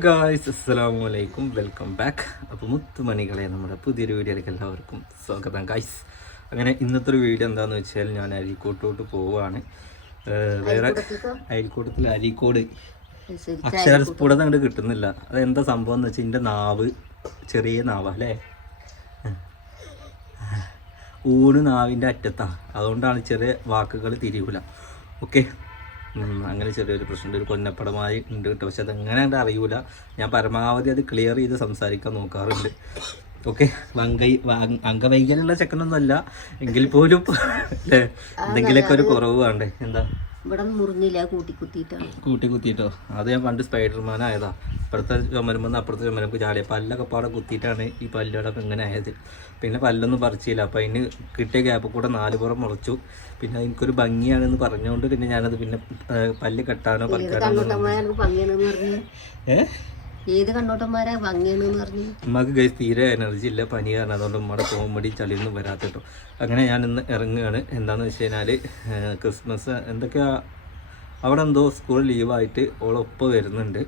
Guys അസ്സലാമു വലൈക്കും welcome back അപ്പോൾ മുത്തുമണികളെ നമ്മുടെ പുതിയൊരു വീഡിയോയിലേക്ക് എല്ലാവർക്കും സ്വാഗതം ഗായ്സ് അങ്ങനെ ഇന്നത്തെ ഒരു വീഡിയോ എന്താണെന്ന് വെച്ചാൽ ഞാൻ അരീക്കോട്ടോട്ട് പോവുകയാണ് വേറെ അയൽക്കൂട്ടത്തിൽ അരീക്കോട്. അക്ഷര സ്ഫുടത അങ്ങോട്ട് കിട്ടുന്നില്ല. അതെന്താ സംഭവം എന്ന് വെച്ചാൽ എന്റെ നാവ് ചെറിയ നാവ് അല്ലേ? ഊണ് നാവിന്റെ അറ്റത്താ. അതുകൊണ്ടാണ് ചെറിയ വാക്കുകൾ തിരിയൂല. ഓക്കെ അങ്ങനെ ചെറിയൊരു പ്രശ്നമുണ്ട്. ഒരു കൊന്നപ്പടമായി ഉണ്ട് കേട്ടോ. പക്ഷെ അതെങ്ങനെ അത് അറിയൂല. ഞാൻ പരമാവധി അത് ക്ലിയർ ചെയ്ത് സംസാരിക്കാൻ നോക്കാറുണ്ട്. ഓക്കെ വങ്കൈ വ- അംഗവൈകല്യമുള്ള ചെക്കനൊന്നും അല്ല എങ്കിൽ പോലും അല്ലേ? എന്തെങ്കിലുമൊക്കെ ഒരു കുറവ് വേണ്ടേ? എന്താ? ഇവിടെ മുറിഞ്ഞില്ല? അത് ഞാൻ പണ്ട് സ്പൈഡർമാൻ ആയതാ. ഇപ്പുറത്തെ ചുമരുമ്പോന്ന് അപ്പുറത്തെ ചുമരമ്പ് ചാടിയ. പല്ലൊക്കെ പാടെ കുത്തിയിട്ടാണ് ഈ പല്ലുകളൊക്കെ ഇങ്ങനെ ആയത്. പിന്നെ പല്ലൊന്നും പറിച്ചില്ല. അപ്പം അതിന് കിട്ടിയ ഗ്യാപ്പ് കൂടെ നാല് പുറം മുളച്ചു പിന്നെ എനിക്കൊരു ഭംഗിയാണെന്ന് പറഞ്ഞുകൊണ്ട് പിന്നെ ഞാനത് പിന്നെ പല്ല് കെട്ടാനോ പറിക്കാനോ ഒന്നും- ഏത് കണ്ണോട്ടന്മാരാ ഭംഗിയാണ് പറഞ്ഞു? ഉമ്മക്ക് ഗൈസ് തീരെ എനർജി ഇല്ല പനി കാരണം. അതുകൊണ്ട് ഉമ്മയുടെ കോമഡി ചളിയൊന്നും വരാത്ത കേട്ടോ. അങ്ങനെ ഞാൻ ഇന്ന് ഇറങ്ങുകയാണ്. എന്താണെന്ന് വെച്ച് കഴിഞ്ഞാൽ ക്രിസ്മസ് എന്തൊക്കെയാ അവിടെ എന്തോ സ്കൂൾ ലീവായിട്ട് ഓളൊപ്പം വരുന്നുണ്ട്.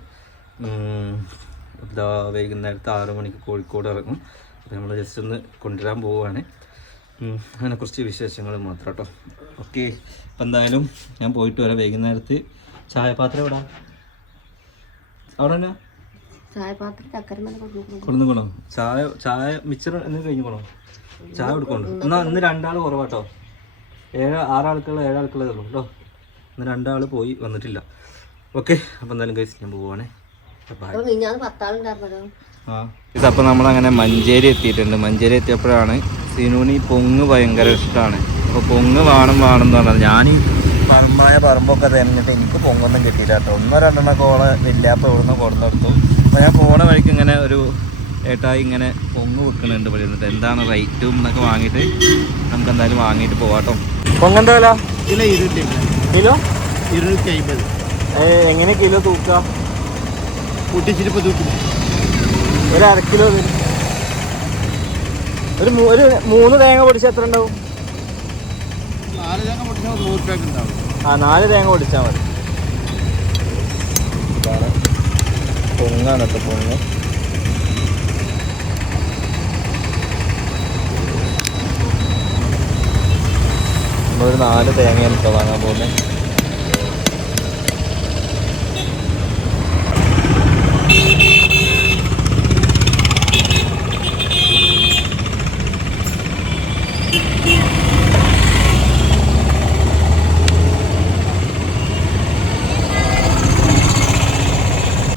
എന്താ വൈകുന്നേരത്തെ ആറു മണിക്ക് കോഴിക്കോട് ഇറങ്ങും. അപ്പോൾ നമ്മൾ ജസ്റ്റ് ഒന്ന് കൊണ്ടുവരാൻ പോവുകയാണ്. അങ്ങനെ കുറച്ച് വിശേഷങ്ങൾ മാത്രം കേട്ടോ. ഓക്കെ അപ്പം എന്തായാലും ഞാൻ പോയിട്ട് വരാം. വൈകുന്നേരത്ത് ചായപാത്രം എവിടെ? അവിടെ തന്നെ? ചായപാത്രം ചക്കര മേലെ കൊടുക്കും. കൊടുക്കണോ. ചായ ചായ മിച്ചർ എന്ന് കഴിഞ്ഞുകൊണോ ചായ കൊടുക്കണ്ടോ എന്നാ ഇന്ന് രണ്ടാൾ കുറവാട്ടോ. ഏഴ് ആറാൾക്കുള്ള ഏഴാൾക്കുള്ളതേ ഉള്ളൂ കേട്ടോ. ഇന്ന് രണ്ടാൾ പോയി വന്നിട്ടില്ല. ഓക്കെ അപ്പം എന്തായാലും കഴിച്ച് ഞാൻ പോവാണേ. ആ. ഇതപ്പോൾ നമ്മളങ്ങനെ മഞ്ചേരി എത്തിയിട്ടുണ്ട്. മഞ്ചേരി എത്തിയപ്പോഴാണ് സിനൂന് ഈ പൊങ്ങ് ഭയങ്കര ഇഷ്ടമാണ് അപ്പോൾ പൊങ്ങ് വേണം വേണം എന്ന് പറഞ്ഞാൽ ഞാൻ ഈ പറമ്പായ പറമ്പൊക്കെ തിരഞ്ഞിട്ട് എനിക്ക് പൊങ്ങൊന്നും കിട്ടിയില്ല കേട്ടോ. ഒന്നോ രണ്ടെണ്ണൊക്കെ ഓളെ വലിയപ്പോൾ ഇവിടുന്ന് കൊടുന്നെടുത്തു. അപ്പോൾ ഞാൻ പോണ വഴിക്ക് ഇങ്ങനെ ഒരു ഏട്ടാ ഇങ്ങനെ പൊങ്ങ് വെക്കുന്നുണ്ട് ഇവിടെ ഇരുന്നിട്ട്. എന്താണ് റേറ്റും എന്നൊക്കെ വാങ്ങിയിട്ട് നമുക്ക് എന്തായാലും വാങ്ങിയിട്ട് പോവാട്ടോ. പൊങ്ങെന്താ വില? കിലോ ഇരുന്നൂറ്റി കിലോ? ഇരുന്നൂറ്റി അമ്പത്. എങ്ങനെ കിലോ തൂക്കുക പൊട്ടിച്ചിരിപ്പ് തൂക്കില്ല. ഒരു അര കിലോ വരും ഒരു ഒരു മൂന്ന് തേങ്ങ പൊടിച്ചാൽ എത്ര ഉണ്ടാവും? നാല് തേങ്ങ പൊടിച്ചാൽ നൂറ് രൂപയ്ക്ക് ഉണ്ടാവും. ആ നാല് തേങ്ങ പൊടിച്ചാൽ മതി ഇതാണ് പൊങ്ങാണ് കേട്ടോ പൊങ്ങ്. നമ്മളൊരു നാല് തേങ്ങയാണ് കേട്ടോ വാങ്ങാൻ പോകുന്നത്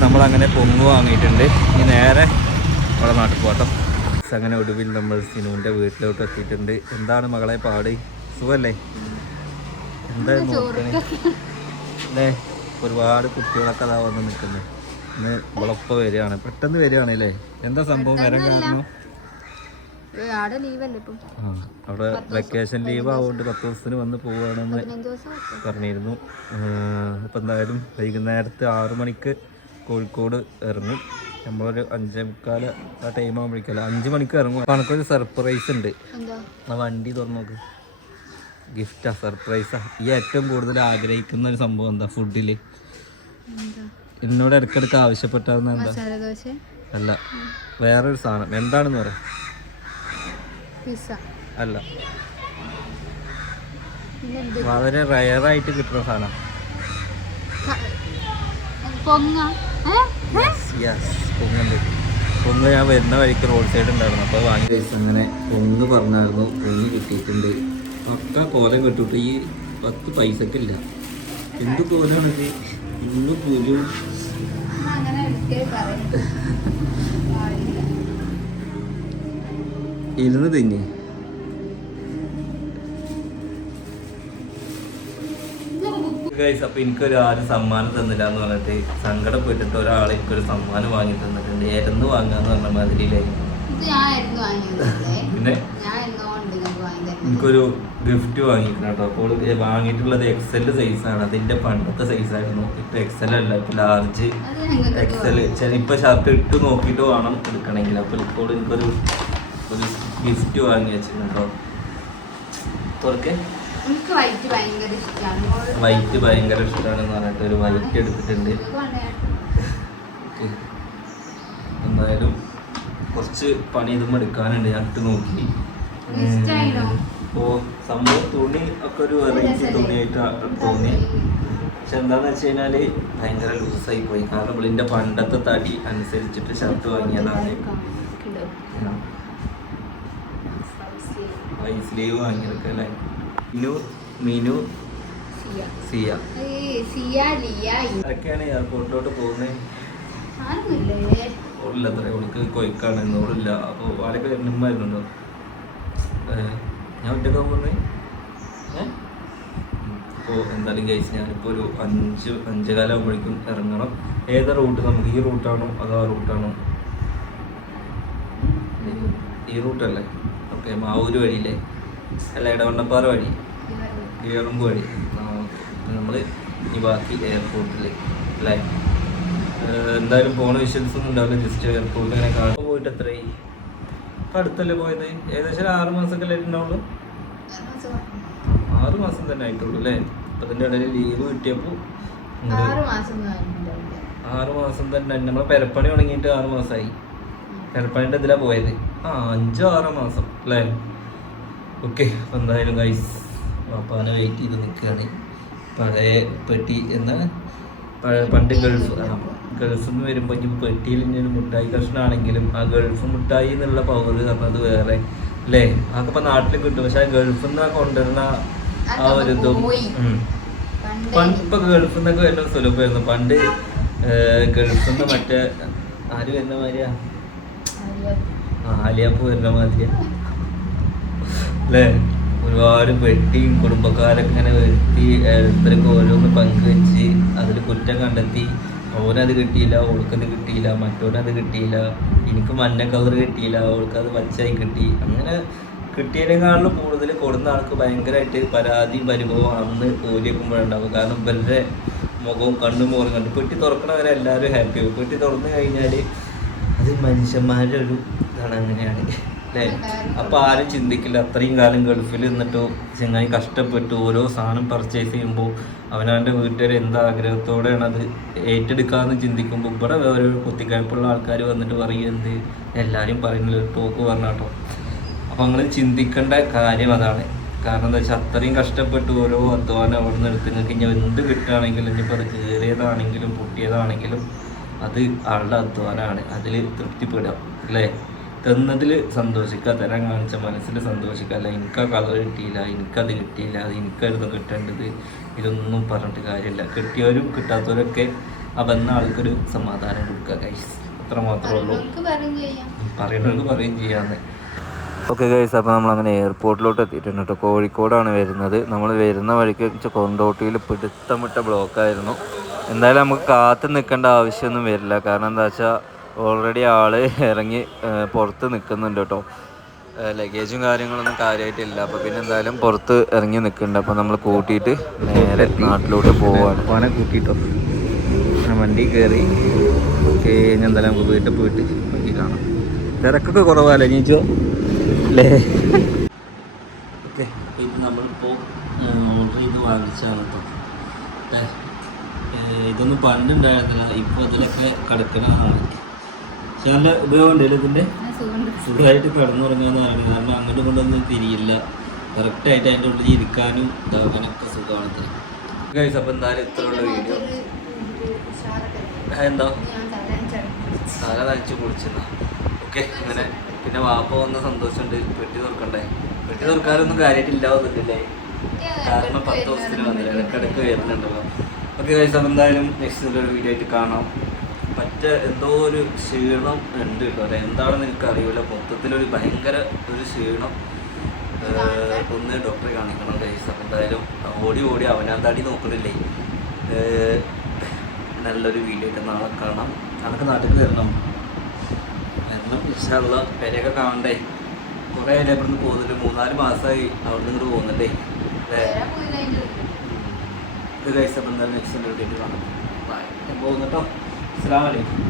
നമ്മളങ്ങനെ പൊങ്ങ് വാങ്ങിയിട്ടുണ്ട് ഇനി നേരെ നമ്മുടെ നാട്ടിൽ പോകട്ടോ അങ്ങനെ ഒടുവിൽ നമ്മൾ സിനുവിന്റെ വീട്ടിലോട്ട് എത്തിയിട്ടുണ്ട്. എന്താണ് മകളെ പാടി? സുഖല്ലേ? എന്തായാലും അല്ലേ? ഒരുപാട് കുട്ടികളൊക്കെ അതാ വന്ന് നിൽക്കുന്നത് ഇന്ന് ഇവളൊപ്പം വരികയാണ്. പെട്ടെന്ന് വരികയാണ് അല്ലേ? എന്താ സംഭവം? വരാൻ കാരണം? അവിടെ വെക്കേഷൻ ലീവ് ആവുകൊണ്ട് പത്ത് ദിവസത്തിന് വന്ന് പോവുകയാണെന്ന് പറഞ്ഞിരുന്നു. അപ്പം എന്തായാലും വൈകുന്നേരത്തെ ആറു മണിക്ക് കോഴിക്കോട് ഇറങ്ങും. നമ്മളൊരു അഞ്ചേ മുക്കാൽ ആ ടൈം ആകുമ്പോഴേക്കല്ല അഞ്ച് മണിക്ക് ഇറങ്ങും. അപ്പം എനിക്കൊരു സർപ്രൈസ് ഉണ്ട്. ആ വണ്ടി തുറന്നു നോക്ക്. ഗിഫ്റ്റാ സർപ്രൈസാ ഈ ഏറ്റവും കൂടുതൽ ആഗ്രഹിക്കുന്ന ഒരു സംഭവം എന്താ ഫുഡിൽ എന്നോട് ഇടയ്ക്കിടയ്ക്ക് ആവശ്യപ്പെട്ടായിരുന്ന എന്താ? അല്ല. വേറൊരു സാധനം. എന്താണെന്ന് പറയാം അല്ല. വളരെ റയറായിട്ട് കിട്ടുന്ന സാധനം. പൊങ്ങ. യെസ് പൊങ്ങുണ്ട് പൊങ്ങ് ഞാൻ വരുന്ന വഴിക്ക് റോഡ് സൈഡ് ഉണ്ടായിരുന്നു. അപ്പോൾ വാങ്ങി കഴിച്ചു അങ്ങനെ പൊങ്ങ് പറഞ്ഞായിരുന്നു. പൊങ്ങ് കിട്ടിയിട്ടുണ്ട്. പക്ക കോലം കിട്ടിയിട്ട് ഈ പത്ത് പൈസക്കില്ല എന്ത് കോലാണിത് ഇന്ന് പോലും. ഇരുന്ന് തിന്നി. ഗൈസ് അപ്പൊ എനിക്കൊരു ആരും സമ്മാനം തന്നില്ല എന്ന് പറഞ്ഞിട്ട് സങ്കടപ്പെട്ടിട്ട് ഒരാൾ എനിക്കൊരു സമ്മാനം വാങ്ങി തന്നിട്ടുണ്ട്. എരന്ന് വാങ്ങാന്ന് പറഞ്ഞ മാതിരിയില്ലേ? വാങ്ങിയത് പിന്നെ? എനിക്കൊരു ഗിഫ്റ്റ് വാങ്ങിയിട്ടുണ്ട് കേട്ടോ അപ്പോൾ വാങ്ങിയിട്ടുള്ളത് എക്സൽ സൈസാണ് അതിന്റെ പണ്ടത്തെ സൈസായിരുന്നു ഇപ്പൊ എക്സൽ അല്ല. ഇപ്പൊ ലാർജ് എക്സൽ ഇപ്പൊ ഷർട്ട് ഇട്ട് നോക്കിയിട്ട് വേണം എടുക്കണമെങ്കിൽ. അപ്പോൾ ഇപ്പോൾ എനിക്കൊരു ഒരു ഗിഫ്റ്റ് വാങ്ങി വെച്ചിട്ടുണ്ട് കേട്ടോ തുറക്കെ. എനിക്ക് വൈറ്റ് ഭയങ്കര ഇഷ്ടമാണ് വൈറ്റ് ഭയങ്കര ഇഷ്ടമാണെന്ന് പറഞ്ഞിട്ട് ഒരു വൈറ്റ് എടുത്തിട്ടുണ്ട്. എന്തായാലും കുറച്ച് പണി ഇതും എടുക്കാനുണ്ട്. ഞാൻ ഇട്ട് നോക്കി? ഓ സംഭവം തുണി ഒക്കെ ഒരു വെറൈറ്റി തുണിയായിട്ട് തോന്നി പക്ഷെ എന്താന്ന് വെച്ച് കഴിഞ്ഞാൽ ഭയങ്കര ലൂസായി പോയി കാരണം ഇവളിന്റെ പണ്ടത്തെ തടി അനുസരിച്ചിട്ട് ഷർട്ട് വാങ്ങിയതാണ്. വൈ സ്ലീവ് വാങ്ങിയതൊക്കെ അല്ലേ? മിനു മീനു സിയ. അതൊക്കെയാണ് എയർപോർട്ടിലോട്ട് പോകുന്നത്? ഓളില്ല അത്ര ഓൾക്ക് കൊയ്ക്കാണ് എന്നോടില്ല അപ്പോൾ ആരൊക്കെ വരുന്നുണ്ടായിരുന്നുണ്ടോ ഞാൻ ഒറ്റയ്ക്ക് പോകുന്നത് അപ്പോൾ എന്തായാലും കഴിച്ച് ഞാനിപ്പോൾ ഒരു അഞ്ച് അഞ്ചുകാലം ആകുമ്പോഴേക്കും ഇറങ്ങണം. ഏതാ റൂട്ട് നമുക്ക്? ഈ റൂട്ടാണോ അതോ ആ റൂട്ടാണോ ഈ റൂട്ടല്ലേ ഓക്കെ മാവൂര് വഴിയില്ലേ? അല്ല ഇടവണ്ണപ്പാറ വഴി. കീഴറമ്പ് വഴി. നമ്മൾ ഈ ബാക്കി എയർപോർട്ടിൽ അല്ലേ? എന്തായാലും പോണ വിഷ്വൽസ് ഒന്നും ഉണ്ടാവില്ല ജസ്റ്റ് എയർപോർട്ടിൽ ഇങ്ങനെ കാണാൻ പോയിട്ട് എത്രയായി ഇപ്പം അടുത്തല്ലേ പോയത്? ഏകദേശം ആറ് മാസമൊക്കെ അല്ലേ ആറ് മാസം തന്നെ ആയിട്ടുള്ളൂ അല്ലേ? അപ്പം അതിന്റെ ഇടയിൽ ലീവ് കിട്ടിയപ്പോൾ ആറ് മാസം തന്നെ നമ്മളെ പെരപ്പണി തുടങ്ങിയിട്ട് ആറ് മാസമായി പെരപ്പണിന്റെ ഇതിലാണ് പോയത്. ആ അഞ്ചോ ആറോ മാസം അല്ലേ? ഓക്കെ എന്തായാലും ഗൈസ് പാപ്പാനെ വെയിറ്റ് ചെയ്ത് നിൽക്കുകയാണ് പഴയ പെട്ടി എന്ന് പണ്ട് ഗൾഫ് ഗൾഫിൽ നിന്ന് വരുമ്പോൾ ഇനി പെട്ടിയിൽ ഇനി ഒരു മുട്ടായി കഷ്ണമാണെങ്കിലും ആ ഗൾഫ് മുട്ടായി എന്നുള്ള പവർ പറഞ്ഞത് വേറെ അല്ലേ? അതൊക്കെ ഇപ്പം നാട്ടിൽ കിട്ടും. പക്ഷെ ആ ഗൾഫിൽ നിന്ന് കൊണ്ടുവരുന്ന ആ ഒരു ഇതും പണ്ട് ഇപ്പം ഗൾഫിൽ നിന്നൊക്കെ വരുന്ന സുലഭമായിരുന്നു പണ്ട് ഗൾഫിൽ നിന്ന് മറ്റേ ആര് വരുന്ന മാതിരിയാ? ആലിയാപ്പ് വരുന്ന മാതിരിയാ. അല്ലേ ഒരുപാട് വെട്ടിയും കുടുംബക്കാരൊക്കെ ഇങ്ങനെ വരുത്തി ഓരോരുത്തർക്ക് ഓരോന്ന് പങ്കുവെച്ച് അതിൽ കുറ്റം കണ്ടെത്തി. ഓനത് കിട്ടിയില്ല ഓൾക്കത് കിട്ടിയില്ല മറ്റോനത് കിട്ടിയില്ല. എനിക്ക് മഞ്ഞ കളർ കിട്ടിയില്ല ഓൾക്കത് പച്ചയായി കിട്ടി. അങ്ങനെ കിട്ടിയതിനേക്കാളും കൂടുതൽ കൊടുന്ന ആൾക്ക് ഭയങ്കരമായിട്ട് പരാതി പരിഭവം അന്ന് ഓലിയേക്കുമ്പോഴുണ്ടാവും കാരണം ഇവരുടെ മുഖവും കണ്ണും മോറും കണ്ടു പെട്ടി തുറക്കണവരെ എല്ലാവരും ഹാപ്പി ആവും. പെട്ടി തുറന്നു കഴിഞ്ഞാൽ അത് മനുഷ്യന്മാരുടെ ഒരു ഇതാണ് അങ്ങനെയാണ്. അല്ലേ? അപ്പോൾ ആരും ചിന്തിക്കില്ല. അത്രയും കാലം ഗൾഫിൽ നിന്നിട്ട് ചങ്ങായി കഷ്ടപ്പെട്ട്. ഓരോ സാധനം പർച്ചേസ് ചെയ്യുമ്പോൾ അവനവന്റെ വീട്ടുകാർ എന്താ ആഗ്രഹത്തോടെയാണ് അത് ഏറ്റെടുക്കാമെന്ന് ചിന്തിക്കുമ്പോൾ ഇവിടെ വേറെ കുത്തിക്കഴപ്പുള്ള ആൾക്കാർ വന്നിട്ട് പറയും എന്ത്? എല്ലാവരും പറയുന്നില്ല. ടോക്ക് പറഞ്ഞാട്ടോ അപ്പോൾ നിങ്ങൾ ചിന്തിക്കേണ്ട കാര്യം അതാണ്. കാരണം എന്താ വെച്ചാൽ അത്രയും കഷ്ടപ്പെട്ട് ഓരോ അധ്വാനം അവിടെ നിന്ന് എടുത്ത് നിങ്ങൾക്ക് ഇനി എന്ത് കിട്ടുകയാണെങ്കിലും ഇനിയിപ്പോൾ അത് കയറിയതാണെങ്കിലും പൊട്ടിയതാണെങ്കിലും അത് ആളുടെ അധ്വാനമാണ്. അതിൽ തൃപ്തിപ്പെടുക. അല്ലേ? തന്നതിൽ സന്തോഷിക്കുക തരാൻ കാണിച്ച മനസ്സിൽ സന്തോഷിക്കുക. അല്ല എനിക്ക് ആ കളർ കിട്ടിയില്ല എനിക്കത് കിട്ടിയില്ല അത് എനിക്കായിരുന്നു കിട്ടേണ്ടത് ഇതൊന്നും പറഞ്ഞിട്ട് കാര്യമില്ല. കിട്ടിയവരും കിട്ടാത്തവരൊക്കെ ആ വന്ന ആൾക്കൊരു സമാധാനം കൊടുക്കുക കൈസ് അത്ര മാത്രമേ ഉള്ളൂ. നമുക്ക് പറയും ചെയ്യാം. പറയുന്നവർക്ക് പറയുകയും ചെയ്യാന്ന്. ഓക്കെ ഗൈസ് അപ്പോൾ നമ്മൾ അങ്ങനെ എയർപോർട്ടിലോട്ട് എത്തിയിട്ടുണ്ട് കേട്ടോ. കോഴിക്കോടാണ് വരുന്നത്. നമ്മൾ വരുന്ന വഴിക്ക് വെച്ചാൽ കൊണ്ടോട്ടിയിൽ പിടുത്തമിട്ട ബ്ലോക്കായിരുന്നു. എന്തായാലും നമുക്ക് കാത്തു നിൽക്കേണ്ട ആവശ്യമൊന്നും വരില്ല. കാരണം എന്താ വെച്ചാൽ ഓൾറെഡി ആൾ ഇറങ്ങി പുറത്ത് നിൽക്കുന്നുണ്ട് കേട്ടോ. ലഗേജും കാര്യങ്ങളൊന്നും കാര്യമായിട്ടില്ല അപ്പോൾ പിന്നെ എന്തായാലും പുറത്ത് ഇറങ്ങി നിൽക്കുന്നുണ്ട് അപ്പോൾ നമ്മൾ കൂട്ടിയിട്ട് നേരെ നാട്ടിലോട്ട് പോവാണ്. പോനെ കൂട്ടിയിട്ടോ വണ്ടി കയറി ഓക്കെ ഞാൻ എന്തായാലും നമുക്ക് വീട്ടിൽ പോയിട്ട് വണ്ടി കാണാം. തിരക്കൊക്കെ കുറവല്ലേ നീച്ചോ അല്ലേ? ഓക്കെ ഇപ്പം നമ്മളിപ്പോൾ ഓർഡർ ചെയ്ത് വാങ്ങിച്ചാണ് കേട്ടോ ഇതൊന്നും പണ്ടുണ്ടായിരുന്നില്ല ഇപ്പോൾ അതിലൊക്കെ കിടക്കണതാണ് നല്ല ഉപയോഗം ഉണ്ടല്ലോ ഇതിന്റെ സുഖമുണ്ട്. സുഖമായിട്ട് കിടന്നുറങ്ങാന്ന് പറയുന്നത് കാരണം അങ്ങോട്ടും കൊണ്ടൊന്നും തിരിയില്ല. കറക്റ്റായിട്ട് അതിന്റെ ഉള്ളിൽ ഇരിക്കാനും ഇതാകാനൊക്കെ സുഖമാണ് അപ്പൊ ഗൈസ് അപ്പോൾ എന്തായാലും ഇത്രയുള്ള വീഡിയോ. എന്താ. തല നനച്ച് കുളിച്ചെന്നാ ഓക്കെ അങ്ങനെ. പിന്നെ വാപ്പ വന്ന സന്തോഷമുണ്ട്. പെട്ടി തുറക്കണ്ടേ? പെട്ടി തുറക്കാനൊന്നും കാര്യമായിട്ടില്ലാവുന്നില്ലേ കാരണം പത്ത് ദിവസത്തിന് വന്നില്ല. ഇടയ്ക്കിടയ്ക്ക് വരുന്നുണ്ടല്ലോ. ഓക്കെ ഗൈസ് അപ്പം എന്തായാലും നെക്സ്റ്റ് ഒരു വീഡിയോ ആയിട്ട് കാണാം. പറ്റ എന്തോ ഒരു ക്ഷീണം ഉണ്ട് കേട്ടോ. എന്താണെന്ന് എനിക്ക് അറിയില്ല മൊത്തത്തിലൊരു ഭയങ്കര ഒരു ക്ഷീണം. ഒന്ന് ഡോക്ടറെ കാണിക്കണം ഗൈസ് എന്തായാലും ഓടി ഓടി അവനാൻ തടി നോക്കണില്ലേ? നല്ലൊരു വീഡിയോ ഒക്കെ നാളെ കാണാം. അതൊക്കെ നാട്ടിൽ വരണം. എന്നും ഇഷ്ടമുള്ള പേരെയൊക്കെ കാണണ്ടേ? കുറേ ആയില്ലേ ഇവിടുന്ന് പോകുന്നുണ്ട്. മൂന്നാൽ മാസമായി അവിടെ നിന്ന് ഇങ്ങോട്ട് പോകുന്നുണ്ടേ? അല്ലേ? ഇത് കഴിച്ചപ്പോൾ എന്തായാലും നെക്സ്റ്റ് വീഡിയോ കാണാം. ബൈ ഞാൻ പോകുന്നു കേട്ടോ അസ്സലാമു അലൈക്കും